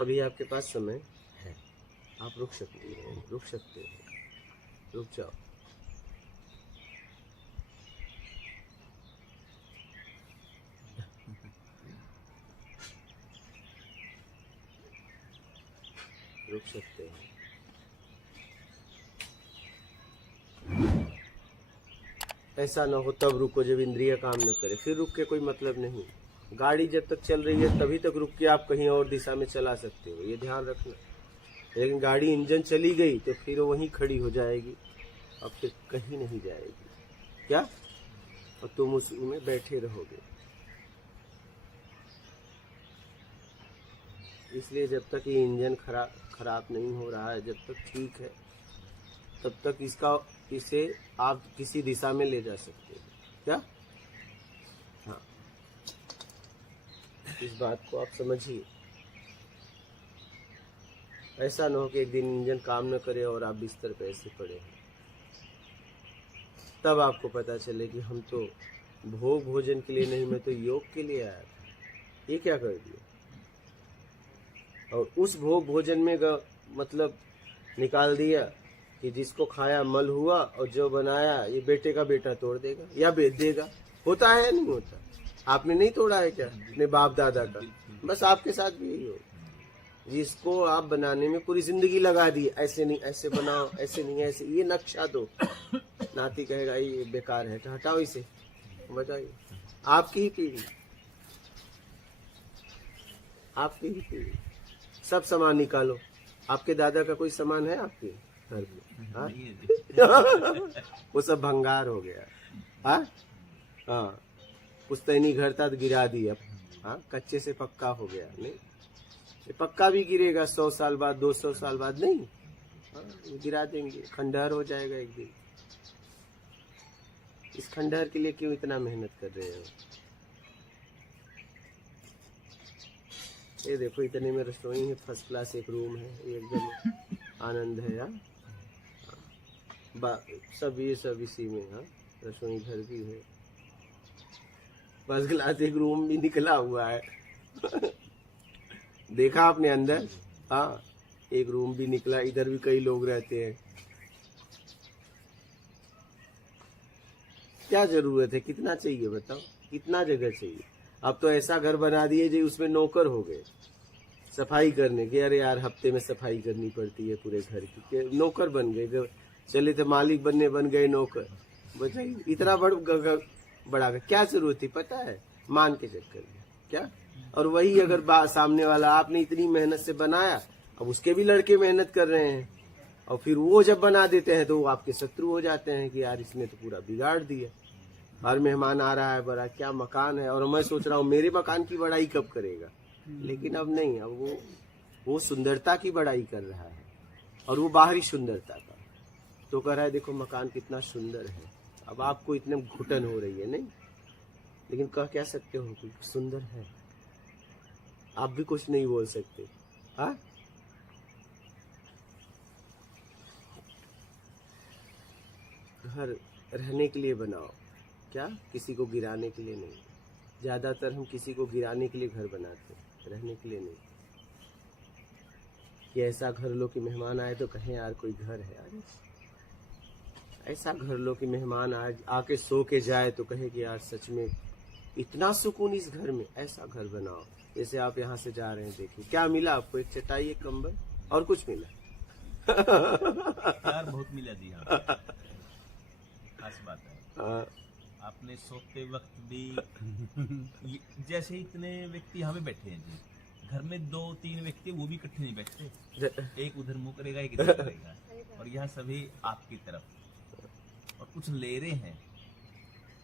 अभी आपके पास समय है, आप रुक सकते हैं, रुक सकते हैं, रुक जाओ। रुक सकते हैं। ऐसा ना हो तब रुको जब इंद्रिय काम न करे, फिर रुक के कोई मतलब नहीं। गाड़ी जब तक चल रही है तभी तक रुक के आप कहीं और दिशा में चला सकते हो, ये ध्यान रखना। लेकिन गाड़ी इंजन चली गई तो फिर वहीं खड़ी हो जाएगी, अब फिर कहीं नहीं जाएगी, क्या? और तुम उसमें बैठे रहोगे। इसलिए जब तक ये इंजन खराब नहीं हो रहा है, जब तक ठीक है, तब तक इसे आप किसी दिशा में ले जा सकते हो, क्या? हाँ, इस बात को आप समझिए। ऐसा ना हो कि एक दिन इंजन काम न करे और आप बिस्तर पे ऐसे पड़े हैं, तब आपको पता चले कि हम तो भोग भोजन के लिए नहीं, मैं तो योग के लिए आया था, ये क्या कर दिया। और उस भोग भोजन में मतलब निकाल दिया कि जिसको खाया मल हुआ और जो बनाया ये बेटे का बेटा तोड़ देगा या बेच देगा। होता है या नहीं होता? आपने नहीं तोड़ा है क्या अपने बाप दादा का? बस आपके साथ भी यही हो। जिसको आप बनाने में पूरी जिंदगी लगा दी, ऐसे नहीं ऐसे बनाओ, ऐसे नहीं ऐसे, ये नक्शा दो, नाती कहेगा ये बेकार है तो हटाओ इसे। बताइए, आपकी ही पीढ़ी, आपकी ही पीढ़ी। सब सामान निकालो, आपके दादा का कोई सामान है आपके घर में? हाँ? वो सब भंगार हो गया। हाँ हाँ, पुश्तैनी घर था तो गिरा दिया। हाँ, कच्चे से पक्का हो गया। नहीं, ये पक्का भी गिरेगा 100 साल बाद, 200 साल बाद नहीं। हाँ, गिरा देंगे, खंडहर हो जाएगा एक दिन। इस खंडहर के लिए क्यों इतना मेहनत कर रहे हो? ये देखो, इतने में रसोई है, फर्स्ट क्लास एक रूम है, एकदम आनंद है यार। सब ये सब इसी में। हाँ, रसोई घर भी है, फर्स्ट क्लास एक रूम भी निकला हुआ है। देखा आपने अंदर? हाँ, एक रूम भी निकला, इधर भी कई लोग रहते हैं। क्या जरूरत है? कितना चाहिए बताओ, कितना जगह चाहिए? अब तो ऐसा घर बना दिए जो उसमें नौकर हो गए सफाई करने के। अरे यार, हफ्ते में सफाई करनी पड़ती है पूरे घर की, नौकर बन गए। चले थे मालिक बनने, बन गए नौकर। बताइए, इतना बड़ा क्या जरूरत थी? पता है, मान के चक्कर में, क्या? और वही अगर सामने वाला आपने इतनी मेहनत से बनाया, अब उसके भी लड़के मेहनत कर रहे हैं, और फिर वो जब बना देते हैं तो वो आपके शत्रु हो जाते हैं कि यार इसने तो पूरा बिगाड़ दिया। हर मेहमान आ रहा है, बड़ा क्या मकान है, और मैं सोच रहा हूँ मेरे मकान की बड़ाई कब करेगा। लेकिन अब नहीं, अब वो सुंदरता की बड़ाई कर रहा है, और वो बाहरी सुंदरता का। तो कह रहा है देखो मकान कितना सुंदर है। अब आपको इतने घुटन हो रही है, नहीं, लेकिन कह क्या सकते हो कि सुंदर है, आप भी कुछ नहीं बोल सकते। हाँ, घर रहने के लिए बनाओ, क्या? किसी को गिराने के लिए नहीं। ज्यादातर हम किसी को गिराने के लिए घर बनाते हैं, रहने के लिए नहीं। कि ऐसा घर लो कि मेहमान आए तो कहें यार कोई घर है। यार ऐसा घर लो कि मेहमान आके सो के जाए तो कहे कि यार सच में इतना सुकून इस घर में। ऐसा घर बनाओ। जैसे आप यहाँ से जा रहे हैं, देखिए क्या मिला आपको? एक चटाई, एक कंबल, और कुछ मिला? यार बहुत मिला जी। हाँ, खास बात है। हाँ, आपने सोते वक्त भी जैसे इतने व्यक्ति यहाँ पे बैठे हैं जी, घर में 2-3 व्यक्ति वो भी इकट्ठे नहीं बैठते, एक उधर मुंह करेगा, एक इधर करेगा, और यहाँ सभी आपकी तरफ, और कुछ ले रहे हैं,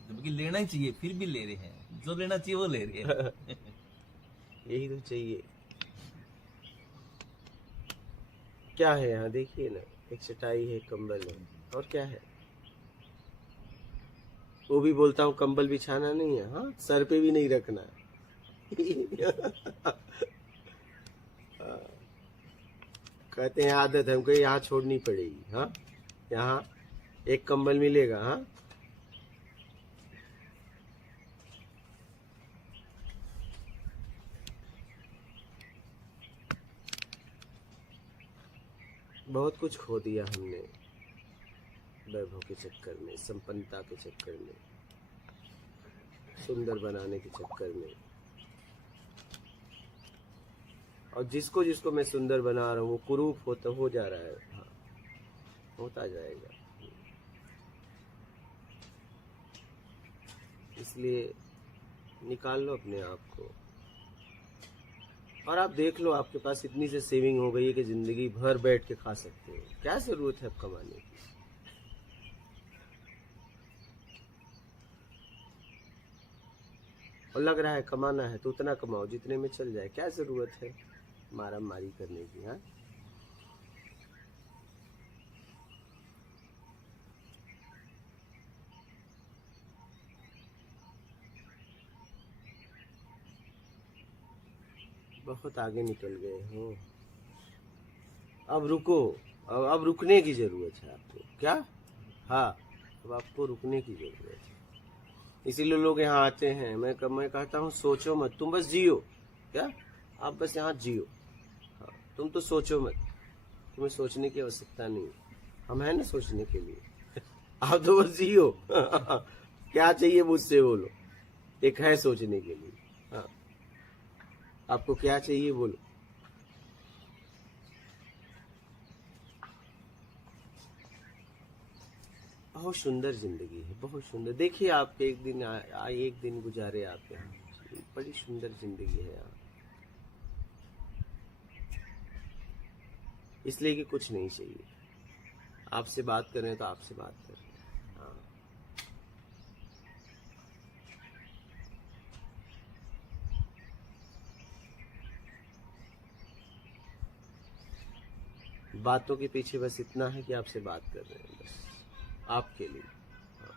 जबकि लेना ही चाहिए, फिर भी ले रहे हैं, जो लेना चाहिए वो ले रहे हैं। यही तो चाहिए। क्या है यहाँ देखिए ना, एक चटाई है, कंबल है, और क्या है? वो भी बोलता हूँ कंबल बिछाना नहीं है, हाँ, सर पे भी नहीं रखना है। कहते हैं आदत है, हमको यहाँ छोड़नी पड़ेगी। हाँ, यहाँ एक कंबल मिलेगा। हाँ, बहुत कुछ खो दिया हमने वैभव के चक्कर में, संपन्नता के चक्कर में, सुंदर बनाने के चक्कर में। और जिसको जिसको मैं सुंदर बना रहा हूँ वो कुरूप हो जा रहा है। हाँ, होता जाएगा। इसलिए निकाल लो अपने आप को और आप देख लो, आपके पास इतनी से सेविंग हो गई है कि जिंदगी भर बैठ के खा सकते हो। क्या जरूरत है अब कमाने की? और लग रहा है कमाना है तो उतना कमाओ जितने में चल जाए। क्या जरूरत है मारा मारी करने की? हाँ, बहुत आगे निकल गए हो। अब रुको, अब रुकने की जरूरत है आपको। क्या? हाँ, अब आपको रुकने की जरूरत है। इसीलिए लोग यहाँ आते हैं। मैं कहता हूँ सोचो मत, तुम बस जियो। क्या? आप बस यहाँ जियो। हाँ, तुम तो सोचो मत, तुम्हें सोचने की आवश्यकता नहीं। हम हैं ना सोचने के लिए। आप तो बस जियो। क्या चाहिए मुझसे बोलो, एक है सोचने के लिए। हाँ, आपको क्या चाहिए बोलो। बहुत सुंदर जिंदगी है, बहुत सुंदर। देखिए आप एक दिन गुजारे आप यहाँ, बड़ी सुंदर जिंदगी है यहाँ। इसलिए कि कुछ नहीं चाहिए। आपसे बात कर रहे हैं तो आपसे बात कर रहे हैं। हाँ, बातों के पीछे बस इतना है कि आपसे बात कर रहे हैं, बस आपके लिए। हाँ,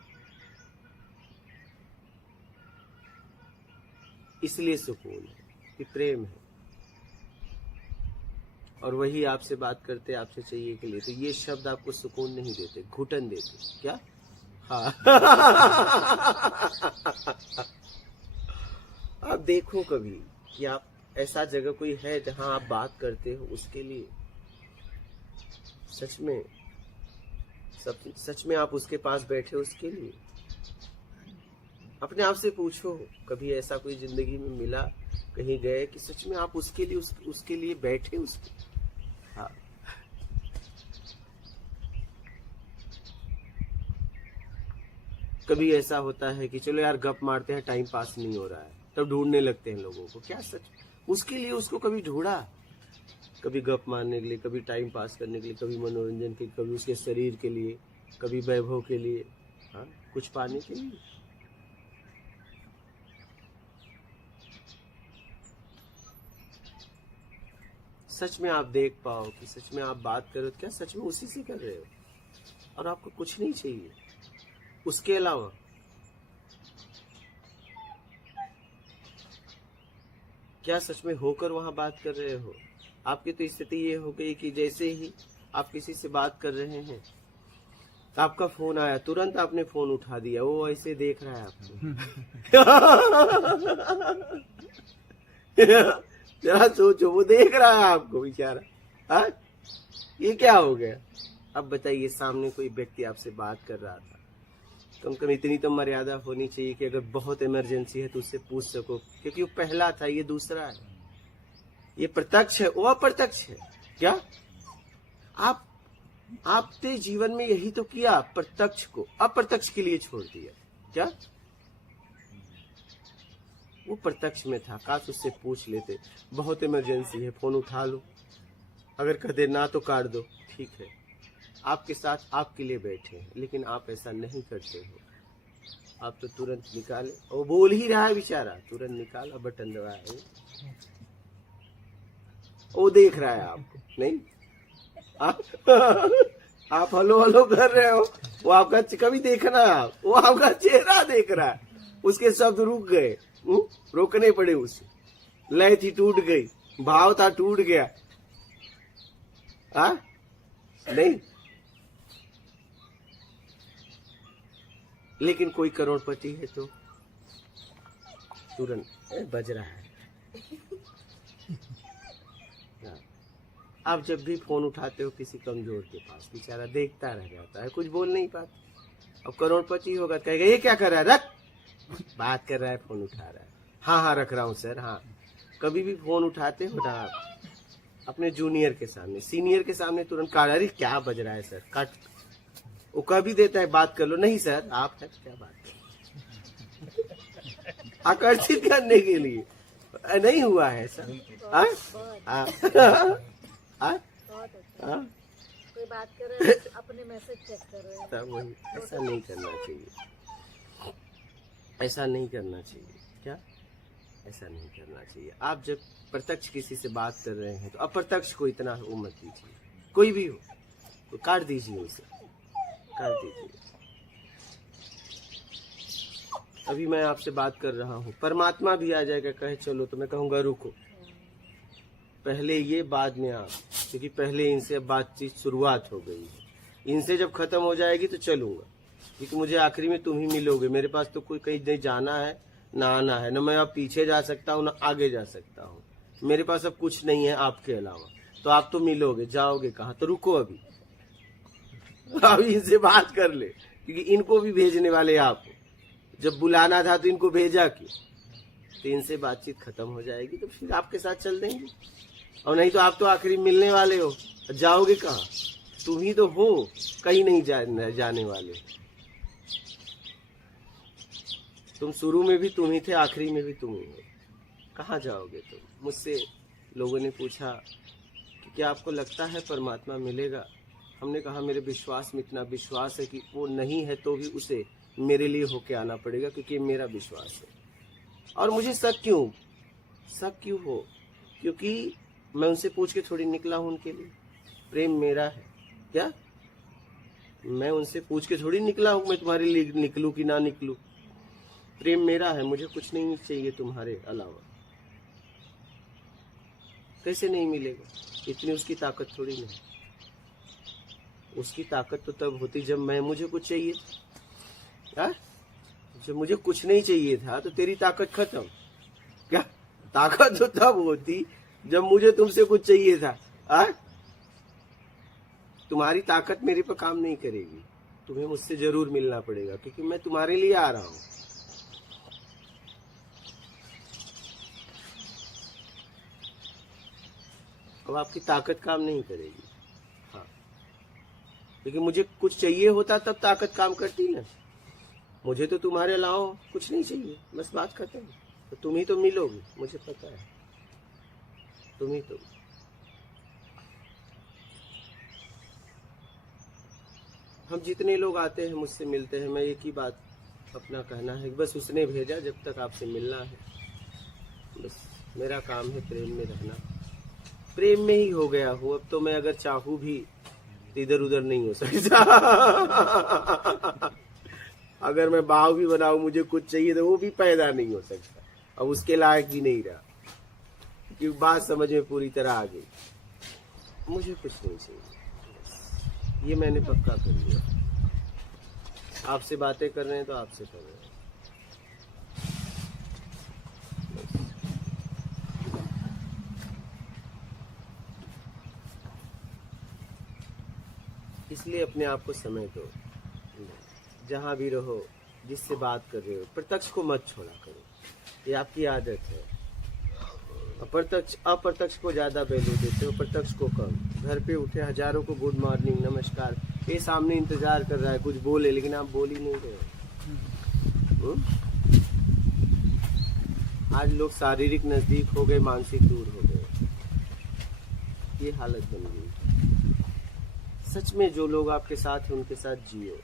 इसलिए सुकून है कि प्रेम है। और वही आपसे बात करते, आपसे चाहिए के लिए। तो ये शब्द आपको सुकून नहीं देते, घुटन देते। क्या? हाँ। आप देखो कभी कि आप ऐसा जगह कोई है जहां आप बात करते हो उसके लिए, सच में आप उसके पास बैठे उसके लिए। अपने आप से पूछो, कभी ऐसा कोई जिंदगी में मिला, कहीं गए कि सच में आप उसके लिए बैठे उसके? हाँ, कभी ऐसा होता है कि चलो यार गप मारते हैं, टाइम पास नहीं हो रहा है, तब ढूंढने लगते हैं लोगों को। क्या सच उसके लिए उसको कभी ढूंढा? कभी गप मारने के लिए, कभी टाइम पास करने के लिए, कभी मनोरंजन के लिए, कभी उसके शरीर के लिए, कभी वैभव के लिए, हाँ, कुछ पाने के लिए। सच में आप देख पाओ कि सच में आप बात करो तो क्या सच में उसी से कर रहे हो और आपको कुछ नहीं चाहिए उसके अलावा। क्या सच में होकर वहां बात कर रहे हो? आपकी तो स्थिति ये हो गई कि जैसे ही आप किसी से बात कर रहे हैं, आपका फोन आया, तुरंत आपने फोन उठा दिया, वो ऐसे देख रहा है आपको। जरा सोचो, वो देख रहा है आपको बेचारा। हाँ, ये क्या हो गया? अब बताइए, सामने कोई व्यक्ति आपसे बात कर रहा था, कम से कम इतनी तो मर्यादा होनी चाहिए कि अगर बहुत इमरजेंसी है तो उससे पूछ सको, क्योंकि वो पहला था, ये दूसरा है। ये प्रत्यक्ष है, वो अप्रत्यक्ष है। क्या आपने जीवन में यही तो किया, प्रत्यक्ष को अप्रत्यक्ष के लिए छोड़ दिया। क्या? वो प्रत्यक्ष में था, काश उससे पूछ लेते, बहुत इमरजेंसी है, फोन उठा लो, अगर कह दे ना तो काट दो, ठीक है, आपके साथ आपके लिए बैठे हैं। लेकिन आप ऐसा नहीं करते हो। आप तो तुरंत निकाले, वो बोल ही रहा है बेचारा, तुरंत निकाला, बटन दबाया, वो देख रहा है आपको। नहीं, आप हलो हलो कर रहे हो, वो आपका कभी देखना, वो आपका चेहरा देख रहा है। उसके शब्द रुक गए, रोकने पड़े उसे, लय थी टूट गई, भाव था टूट गया। नहीं, लेकिन कोई करोड़पति है तो तुरंत बज रहा है। आप जब भी फोन उठाते हो किसी कमजोर के पास, बेचारा देखता रह जाता है, कुछ बोल नहीं पाता। अब करोड़पति होगा, कहेगा ये क्या कर रहा है, रख, बात कर रहा है, फोन उठा रहा है, हाँ हाँ रख रहा हूँ सर, हाँ। कभी भी फोन उठाते हो ना अपने जूनियर के सामने, सीनियर के सामने तुरंत काट, अरे क्या बज रहा है सर, काट। वो कभी देता है बात कर लो, नहीं सर आप है क्या बात आकर्षित करने के लिए। नहीं हुआ है सर, हाँ हाँ हाँ हाँ, कोई बात कर रहे हैं अपने मैसेज चेक कर रहे हैं। तब वही, ऐसा नहीं करना चाहिए, ऐसा नहीं करना चाहिए, क्या ऐसा नहीं करना चाहिए। आप जब प्रत्यक्ष किसी से बात कर रहे हैं तो अप्रत्यक्ष को इतना वो मत दीजिए, कोई भी हो तो काट दीजिए उसे, काट दीजिए। अभी मैं आपसे बात कर रहा हूँ, परमात्मा भी आ जाएगा, कहे चलो, तो मैं कहूँगा रुको, पहले ये बाद में आप, क्योंकि पहले इनसे बातचीत शुरुआत हो गई है, इनसे जब खत्म हो जाएगी तो चलूंगा, क्योंकि मुझे आखिरी में तुम ही मिलोगे। मेरे पास तो कोई कहीं नहीं जाना है, ना आना है, न मैं अब पीछे जा सकता हूँ, ना आगे जा सकता हूँ। मेरे पास अब कुछ नहीं है आपके अलावा, तो आप तो मिलोगे, जाओगे कहाँ, तो रुको अभी अभी इनसे बात कर ले, क्योंकि इनको भी भेजने वाले आप हो। जब बुलाना था तो इनको भेजा क्यों, तो इनसे बातचीत खत्म हो जाएगी तो फिर आपके साथ चल देंगे, और नहीं तो आप तो आखिरी मिलने वाले हो, जाओगे कहाँ, तुम ही तो हो, कहीं नहीं जाने वाले। तुम शुरू में भी तुम ही थे, आखिरी में भी तुम ही हो, कहाँ जाओगे तुम। मुझसे लोगों ने पूछा कि क्या आपको लगता है परमात्मा मिलेगा। हमने कहा मेरे विश्वास में इतना विश्वास है कि वो नहीं है तो भी उसे मेरे लिए होके आना पड़ेगा, क्योंकि ये मेरा विश्वास है। और मुझे शक क्यों हो, क्योंकि मैं उनसे पूछ के थोड़ी निकला हूं उनके लिए, प्रेम मेरा है क्या, मैं उनसे पूछ के थोड़ी निकला हूं मैं तुम्हारे लिए निकलूं कि ना निकलूं। प्रेम मेरा है, मुझे कुछ नहीं चाहिए तुम्हारे अलावा। कैसे नहीं मिलेगा, इतनी उसकी ताकत थोड़ी नहीं। उसकी ताकत तो तब होती जब मुझे कुछ चाहिए था, जब मुझे कुछ नहीं चाहिए था तो तेरी ताकत खत्म। क्या ताकत तो तब होती जब मुझे तुमसे कुछ चाहिए था। तुम्हारी ताकत मेरे पर काम नहीं करेगी, तुम्हें मुझसे जरूर मिलना पड़ेगा, क्योंकि मैं तुम्हारे लिए आ रहा हूं। अब आपकी ताकत काम नहीं करेगी, हाँ, क्योंकि मुझे कुछ चाहिए होता तब ताकत काम करती ना। मुझे तो तुम्हारे अलावा कुछ नहीं चाहिए, बस बात खत्म। तो तुम ही तो मिलोगे, मुझे पता है, तुम ही तो। हम जितने लोग आते हैं मुझसे मिलते हैं, मैं एक ही बात अपना कहना है, बस उसने भेजा जब तक आपसे मिलना है, बस मेरा काम है प्रेम में रहना। प्रेम में ही हो गया हूँ, अब तो मैं अगर चाहूँ भी इधर उधर नहीं हो सकता अगर मैं भाव भी बनाऊं मुझे कुछ चाहिए तो वो भी पैदा नहीं हो सकता, अब उसके लायक भी नहीं रहा, क्योंकि बात समझ में पूरी तरह आ गई। मुझे कुछ नहीं चाहिए, ये मैंने पक्का कर लिया। आपसे बातें कर रहे हैं तो आपसे कर रहे हैं, इसलिए अपने आप को समय दो। जहां भी रहो, जिससे बात कर रहे हो, प्रत्यक्ष को मत छोड़ा करो, ये आपकी आदत है। अप्रत्यक्ष को ज्यादा वैल्यू देते हो, प्रत्यक्ष को कम। घर पे उठे हजारों को गुड मॉर्निंग नमस्कार, ये सामने इंतजार कर रहा है कुछ बोले, लेकिन आप बोल ही नहीं रहे। आज लोग शारीरिक नजदीक हो गए, मानसिक दूर हो गए, ये हालत बन गई। सच में जो लोग आपके साथ हैं उनके साथ जियो।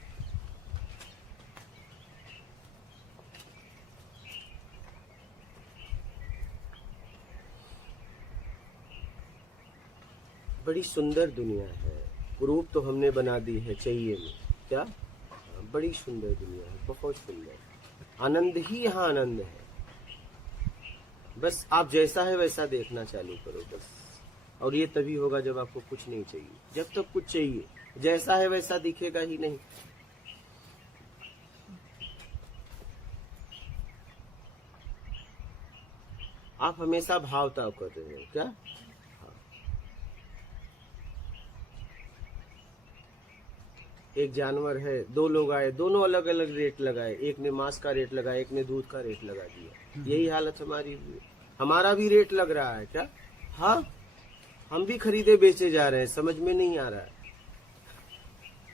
बड़ी सुंदर दुनिया है, रूप तो हमने बना दी है चाहिए में, क्या बड़ी सुंदर दुनिया है, बहुत सुंदर। आनंद ही यहाँ आनंद है, बस आप जैसा है वैसा देखना चालू करो बस। और ये तभी होगा जब आपको कुछ नहीं चाहिए। जब तक कुछ चाहिए, जैसा है वैसा दिखेगा ही नहीं। आप हमेशा भाव ताव कर रहे हो क्या, एक जानवर है, दो लोग आए, दोनों अलग अलग रेट लगाए, एक ने मांस का रेट लगाया, एक ने दूध का रेट लगा दिया। यही हालत हमारी हुई है। हमारा भी रेट लग रहा है क्या? हाँ, हम भी खरीदे बेचे जा रहे हैं, समझ में नहीं आ रहा है।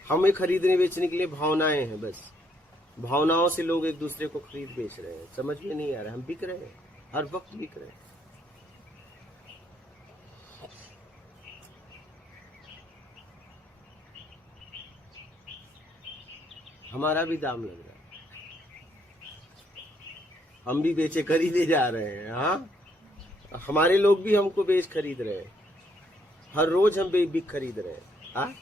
हमें खरीदने बेचने के लिए भावनाएं हैं, बस भावनाओं से लोग एक दूसरे को खरीद बेच रहे हैं, समझ में नहीं आ रहा है। हम बिक रहे हैं, हर वक्त बिक रहे हैं। हमारा भी दाम लग रहा है, हम भी बेचे खरीदे जा रहे हैं। हाँ, हमारे लोग भी हमको बेच खरीद रहे हैं, हर रोज हम बिक खरीद रहे हैं। हाँ,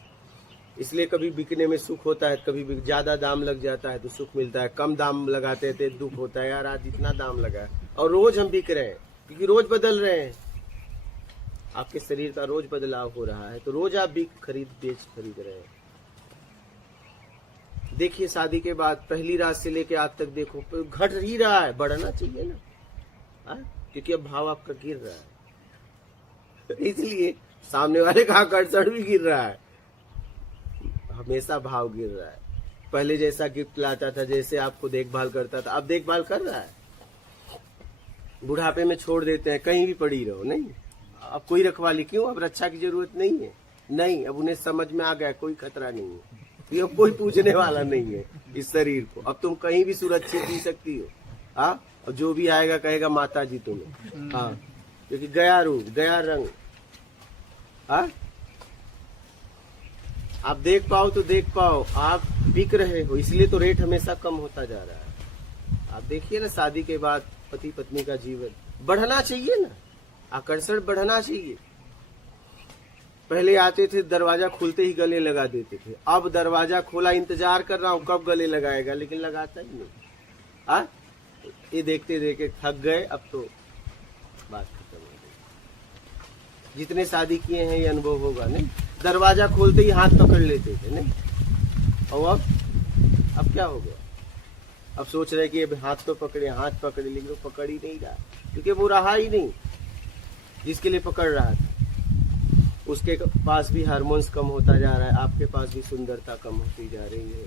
इसलिए कभी बिकने में सुख होता है, कभी ज्यादा दाम लग जाता है तो सुख मिलता है, कम दाम लगाते थे दुख होता है, यार आज इतना दाम लगा है। और रोज हम बिक रहे हैं क्योंकि रोज बदल रहे हैं। आपके शरीर का रोज बदलाव हो रहा है तो रोज आप बिक खरीद रहे हैं। देखिए शादी के बाद पहली रात से लेके आज तक देखो घट ही रहा है, बढ़ना चाहिए ना। हाँ? क्योंकि अब भाव आपका गिर रहा है, इसलिए सामने वाले का आकर्षण भी गिर रहा है, हमेशा भाव गिर रहा है। पहले जैसा गिफ्ट लाता था, जैसे आपको देखभाल करता था, अब देखभाल कर रहा है। बुढ़ापे में छोड़ देते हैं, कहीं भी पड़ी रहो, नहीं अब कोई रखवाली क्यों, अब रक्षा की जरूरत नहीं है। नहीं, अब उन्हें समझ में आ गया कोई खतरा नहीं है, ये कोई पूछने वाला नहीं है इस शरीर को। अब तुम कहीं भी सुरक्षित जी सकती हो। हाँ, और जो भी आएगा कहेगा माता जी तुम्हें। हाँ, क्योंकि गया रूप गया रंग। हाँ, आप देख पाओ तो देख पाओ, आप बिक रहे हो, इसलिए तो रेट हमेशा कम होता जा रहा है। आप देखिए ना, शादी के बाद पति पत्नी का जीवन बढ़ना चाहिए ना, आकर्षण बढ़ना चाहिए। पहले आते थे दरवाजा खुलते ही गले लगा देते थे, अब दरवाजा खोला इंतजार कर रहा हूं कब गले लगाएगा, लेकिन लगाता ही नहीं। हाँ, ये देखते देखते थक गए, अब तो बात खत्म हो गई। जितने शादी किए हैं ये अनुभव होगा, नहीं दरवाजा खोलते ही हाथ पकड़ लेते थे, नहीं। और अब क्या हो गया, अब सोच रहे कि अब हाथ तो पकड़े, हाथ पकड़े, लेकिन वो पकड़ ही नहीं रहा, क्योंकि वो रहा ही नहीं जिसके लिए पकड़ रहा था। उसके पास भी हार्मोन्स कम होता जा रहा है, आपके पास भी सुंदरता कम होती जा रही है।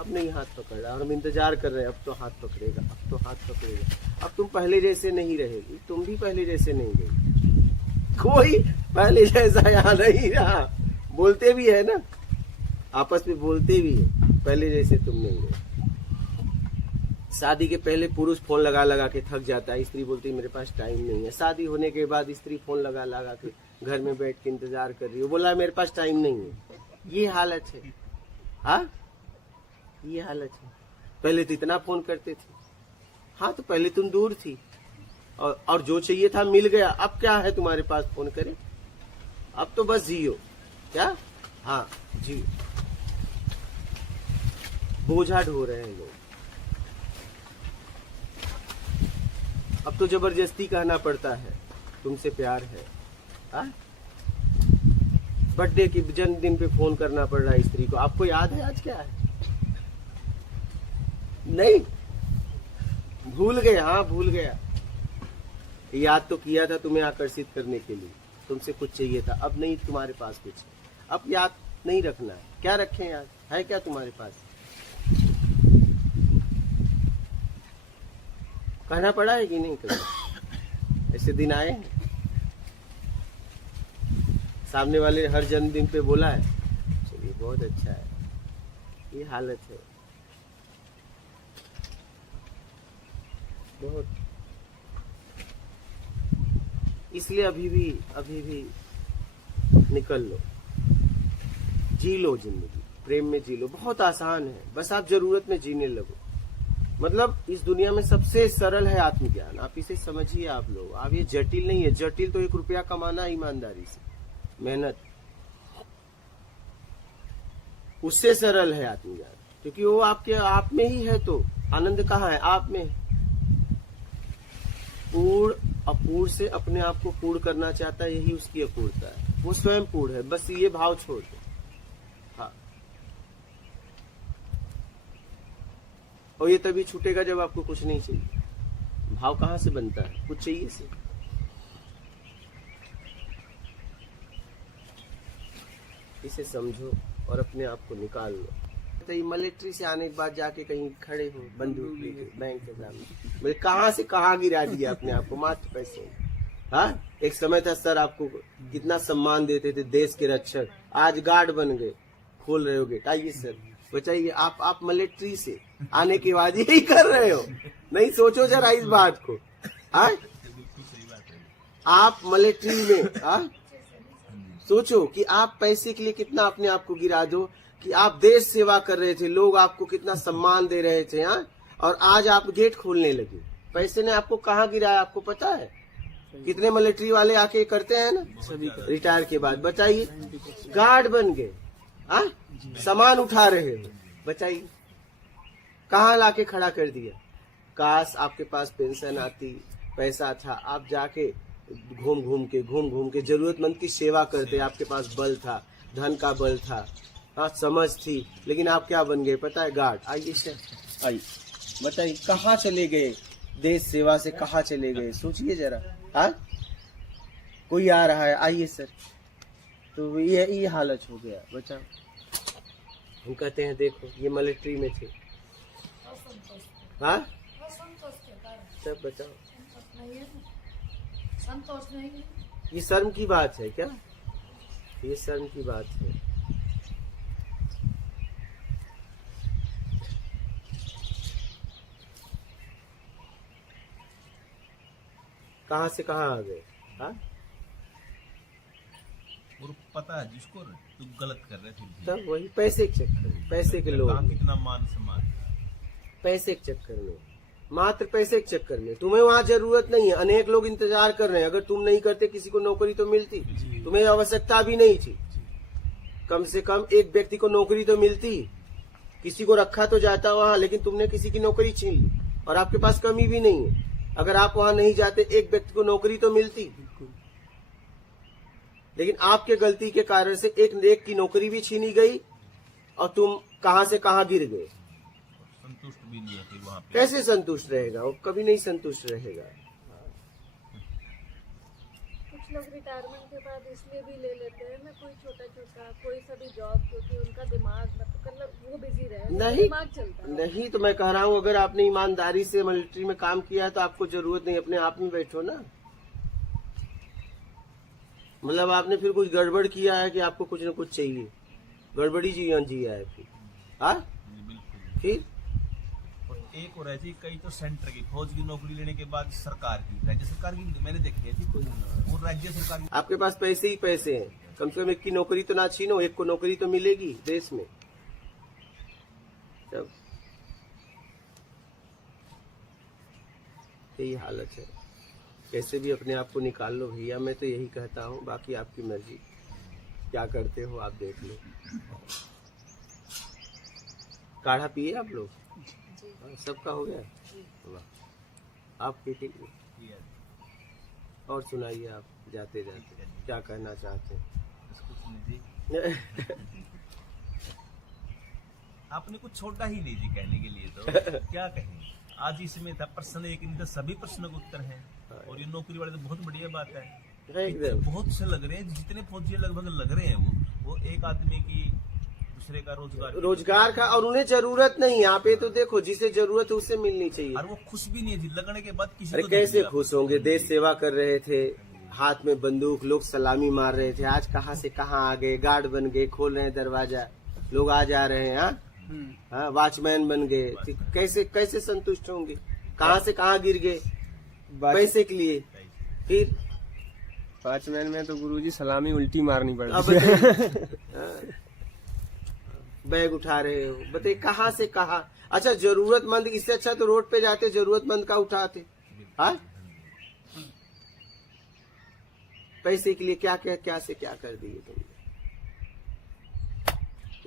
अब नहीं हाथ पकड़ रहा, और हम इंतजार कर रहे हैं अब तो हाथ पकड़ेगा, अब तो हाथ पकड़ेगा। अब तुम पहले जैसे नहीं रहेगी, तुम भी पहले जैसे नहीं रही, कोई पहले जैसा यहाँ नहीं रहा। बोलते भी है ना, आपस में बोलते भी है, पहले जैसे तुम नहीं रहे। शादी के पहले पुरुष फोन लगा लगा के थक जाता है, स्त्री बोलती है मेरे पास टाइम नहीं है। शादी होने के बाद स्त्री फोन लगा लगा के घर में बैठ के इंतजार कर रही है, बोला मेरे पास टाइम नहीं है। ये हालत है। हाँ, ये हालत है। पहले तो इतना फोन करते थे। हाँ, तो पहले तुम दूर थी और जो चाहिए था मिल गया, अब क्या है तुम्हारे पास फोन करे, अब तो बस जियो। क्या? हाँ, जियो। बोझा ढो रहे हैं लोग। अब तो जबरदस्ती कहना पड़ता है तुमसे प्यार है। बर्थडे की जन्मदिन पे फोन करना पड़ रहा है स्त्री को, आपको याद है आज क्या है? नहीं, भूल गए। हाँ, भूल गया। याद तो किया था तुम्हें आकर्षित करने के लिए, तुमसे कुछ चाहिए था, अब नहीं तुम्हारे पास कुछ, अब याद नहीं रखना है। क्या रखें याद, है क्या तुम्हारे पास? कहना पड़ा है कि नहीं कभी? ऐसे दिन आए हैं? सामने वाले हर जन्मदिन पे बोला है, चलिए बहुत अच्छा है। ये हालत है बहुत। इसलिए अभी भी निकल लो, जी लो जिंदगी, प्रेम में जी लो। बहुत आसान है, बस आप जरूरत में जीने लगो। मतलब इस दुनिया में सबसे सरल है आत्मज्ञान, आप इसे समझिए आप लोग। आप ये जटिल नहीं है, जटिल तो 1 रुपया कमाना ईमानदारी से, मेहनत, उससे सरल है आत्मज्ञान, क्योंकि वो आपके आप में ही है। तो आनंद कहाँ है? आप में है। पूर्ण अपूर्ण से अपने आप को पूर्ण करना चाहता है, यही उसकी अपूर्णता है। वो स्वयं पूर्ण है, बस ये भाव छोड़ दो। हाँ, और ये तभी छूटेगा जब आपको कुछ नहीं चाहिए। भाव कहाँ से बनता है? कुछ चाहिए से। इसे समझो और अपने आप को निकाल लो। तो मिलिट्री से आने के बाद जाके कहीं खड़े हो बंदूक लेके बैंक के सामने, बोले कहाँ से कहाँ गिरा दिया अपने आप को मात्र पैसे में। हाँ, एक समय था सर आपको कितना सम्मान देते थे, देश के रक्षक, आज गार्ड बन गए, खोल रहे हो गेट। आइए सर बताइए, आप मिलिट्री से आने के बाद यही कर रहे हो? नहीं सोचो जरा इस बात को। हाँ, बिल्कुल सही बात है। आप मिलिट्री में हाँ सोचो कि आप पैसे के लिए कितना अपने आप को गिरा दो, कि आप देश सेवा कर रहे थे, लोग आपको कितना सम्मान दे रहे थे। हाँ, और आज आप गेट खोलने लगे। पैसे ने आपको कहाँ गिराया आपको पता है? कितने मिलिट्री वाले आके करते हैं ना सभी रिटायर के बाद, बताइए गार्ड बन गए, हाँ सामान उठा रहे हो, बताइए कहाँ लाके खड़ा कर दिया। काश आपके पास पेंशन आती, पैसा था, आप जाके घूम घूम के जरूरतमंद की सेवा करते। आपके पास बल था, धन का बल था, हाँ समझ थी, लेकिन आप क्या बन गए पता है? गार्ड। आइए सर आइए, बताइए कहाँ चले गए, देश सेवा से कहाँ चले गए, सोचिए जरा। हाँ, कोई आ रहा है, आइए सर। तो ये हालत हो गया, बताओ। हम कहते हैं देखो ये मिलिट्री में थे, हाँ सब बताओ। संतोष नहीं है। ये शर्म की बात है क्या? ये शर्म की बात है। कहाँ से कहाँ आ गए? हाँ, और पता है जिसको तुम गलत कर रहे थे, तब वही पैसे के चक्कर, पैसे के लोग, कितना मान सम्मान, पैसे के चक्कर में, मात्र पैसे के चक्कर में। तुम्हें वहाँ जरूरत नहीं है, अनेक लोग इंतजार कर रहे हैं। अगर तुम नहीं करते किसी को नौकरी तो मिलती, तुम्हें आवश्यकता भी नहीं थी। कम से कम एक व्यक्ति को नौकरी तो मिलती, किसी को रखा तो जाता वहाँ, लेकिन तुमने किसी की नौकरी छीन ली। और आपके पास कमी भी नहीं है, अगर आप वहाँ नहीं जाते एक व्यक्ति को नौकरी तो मिलती, लेकिन आपके गलती के कारण से एक की नौकरी भी छीनी गई और तुम कहाँ से कहाँ गिर गए। संतुष्ट भी नहीं है वहाँ पे। कैसे संतुष्ट रहेगा वो? कभी नहीं संतुष्ट रहेगा। कुछ लोग रिटायरमेंट के बाद इसलिए भी ले लेते हैं ना, कोई छोटा छोटा कोई सा भी जॉब, क्योंकि उनका दिमाग मतलब वो बिजी रहे, नहीं दिमाग चलता है। नहीं, तो मैं कह रहा हूँ अगर आपने ईमानदारी से मिलिट्री में काम किया है तो आपको जरूरत नहीं, अपने आप में बैठो ना। मतलब आपने फिर कुछ गड़बड़ किया है कि आपको कुछ न कुछ चाहिए, गड़बड़ी जीवन जिया है फिर। हाँ बिल्कुल। फिर और एक और ऐसी कई तो सेंटर की फौज की नौकरी लेने के बाद सरकार की, राज्य सरकार की मैंने देखी है कोई, वो राज्य सरकार की। आपके पास पैसे ही पैसे हैं, कम से कम एक की नौकरी तो ना छीनो, एक को नौकरी तो मिलेगी देश में। तब यही हालत है, कैसे भी अपने आप को निकाल लो भैया, मैं तो यही कहता हूँ। बाकी आपकी मर्जी, क्या करते हो आप देख लो। काढ़ा पिए आप लोग? सबका हो गया? वाह, आप पीते? और सुनाइए आप जाते जाते क्या कहना चाहते हैं? आपने कुछ छोटा ही नहीं जी कहने के लिए, तो क्या कहें। आज इसमें था प्रश्न एक नहीं था, सभी प्रश्नों के उत्तर हैं। और ये नौकरी वाले तो बहुत बढ़िया बात है, एकदम बहुत से लग रहे हैं, जितने फौजी लगभग लग रहे हैं वो एक आदमी की दूसरे का रोजगार का, और उन्हें जरूरत नहीं। यहाँ पे तो देखो जिसे जरूरत है उससे मिलनी चाहिए, और वो खुश भी नहीं थी लगने के बाद। किसी अरे को कैसे खुश होंगे? देश सेवा कर रहे थे, हाथ में बंदूक, लोग सलामी मार रहे थे, आज कहाँ से कहाँ आ गए, गार्ड बन गए, खोल रहे हैं दरवाजा, लोग आ जा रहे हैं। हाँ, वॉचमैन बन गए, कैसे कैसे संतुष्ट होंगे? कहाँ से कहाँ गिर गए पैसे के लिए। फिर वॉचमैन में तो गुरुजी सलामी उल्टी मारनी पड़ती है। बैग उठा रहे हो, बताइए कहाँ से कहाँ। अच्छा जरूरतमंद, इससे अच्छा तो रोड पे जाते जरूरतमंद का उठाते। हाँ, पैसे के लिए क्या क्या क्या से क्या कर दिए तुमने।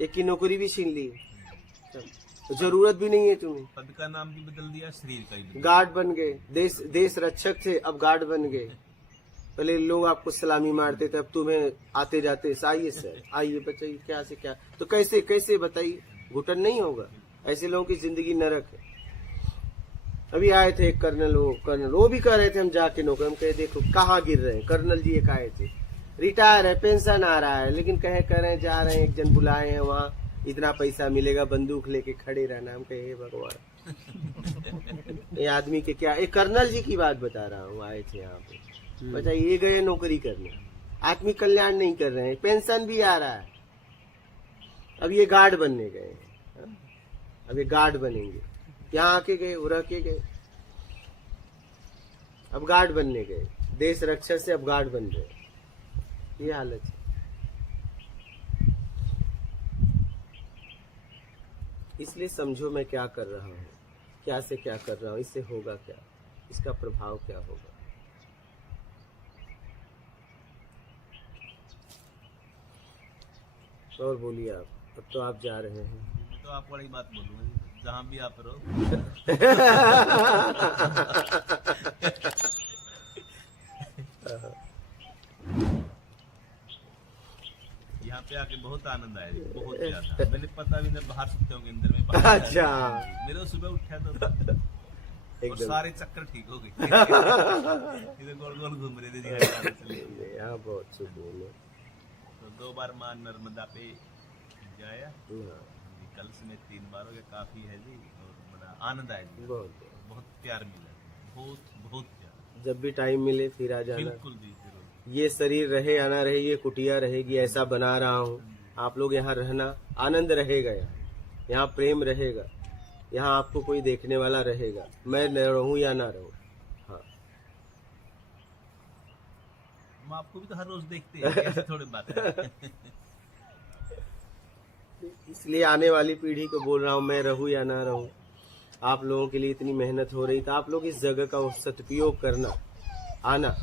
एक की नौकरी भी छीन ली, जरूरत भी नहीं है तुम्हें। पद का नाम भी बदल दिया, शरीर का ही। गार्ड बन गए, देश रक्षक थे अब गार्ड बन गए। पहले लोग आपको सलामी मारते थे, अब तुम्हें आते जाते आइए सर आइए, बताइए क्या से क्या। तो कैसे कैसे बताइए, घुटन नहीं होगा? ऐसे लोगों की जिंदगी नरक है। अभी आए थे एक कर्नल, वो भी कह रहे थे हम जाके नौकरी, हम कहे देखो कहाँ गिर रहे हैं। कर्नल जी एक आए थे, रिटायर है, पेंशन आ रहा है, लेकिन कह रहे हैं जा रहे हैं, एक जन बुलाए हैं वहाँ इतना पैसा मिलेगा, बंदूक लेके खड़े रहना। हम कहे हे भगवान, ये आदमी के क्या। एक कर्नल जी की बात बता रहा हूँ, आए थे यहाँ पे, बताइए, ये गए नौकरी करने, आत्मिक कल्याण नहीं कर रहे हैं, पेंशन भी आ रहा है, अब ये गार्ड बनने गए हैं, अब ये गार्ड बनेंगे, यहाँ आके गए, उड़ के गए, अब गार्ड बनने गए, देश रक्षक से अब गार्ड बन गए, ये हालत है। इसलिए समझो मैं क्या कर रहा हूँ, क्या से क्या कर रहा हूँ, इससे होगा क्या, इसका प्रभाव क्या होगा। और बोलिए आप, अब तो आप जा रहे हैं। मैं तो आपको बड़ी बात बोलूंगा, जहाँ भी आप रहो यहाँ पे आके बहुत आनंद आया, बहुत ज्यादा। मैंने पता भी नहीं, बाहर सुनते होंगे अंदर में। अच्छा, मेरे सुबह उठा तो और एकदम सारे चक्कर ठीक हो गए। इधर गोल गोल घूम रहे थे जी। यहाँ बहुत सुकून है। तो 2 बार मां नर्मदा पे जाया, हाँ, कल से मैं 3 बार हो गया, काफी है जी। और बड़ा आनंद आया जी, बहुत बहुत प्यार मिला, बहुत बहुत प्यार। जब भी टाइम मिले फिर आ जाना। बिल्कुल जी, जरूर। ये शरीर रहे या ना रहे, ये कुटिया रहेगी, ऐसा बना रहा हूँ। आप लोग यहाँ रहना, आनंद रहेगा, यहाँ प्रेम रहेगा, यहाँ आपको कोई देखने वाला रहेगा, मैं न रहूं या ना रहूं। हाँ, हम आपको भी तो हर रोज देखते हैं, ऐसे थोड़ी बात है। इसलिए आने वाली पीढ़ी को बोल रहा हूँ, मैं रहूं या ना रहूं, आप लोगों के लिए इतनी मेहनत हो रही, तो आप लोग इस जगह का सदुपयोग करना, आना,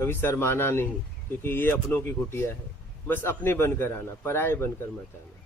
कभी शर्माना नहीं, क्योंकि ये अपनों की कुटिया है। बस अपने बनकर आना, पराये बनकर मत आना।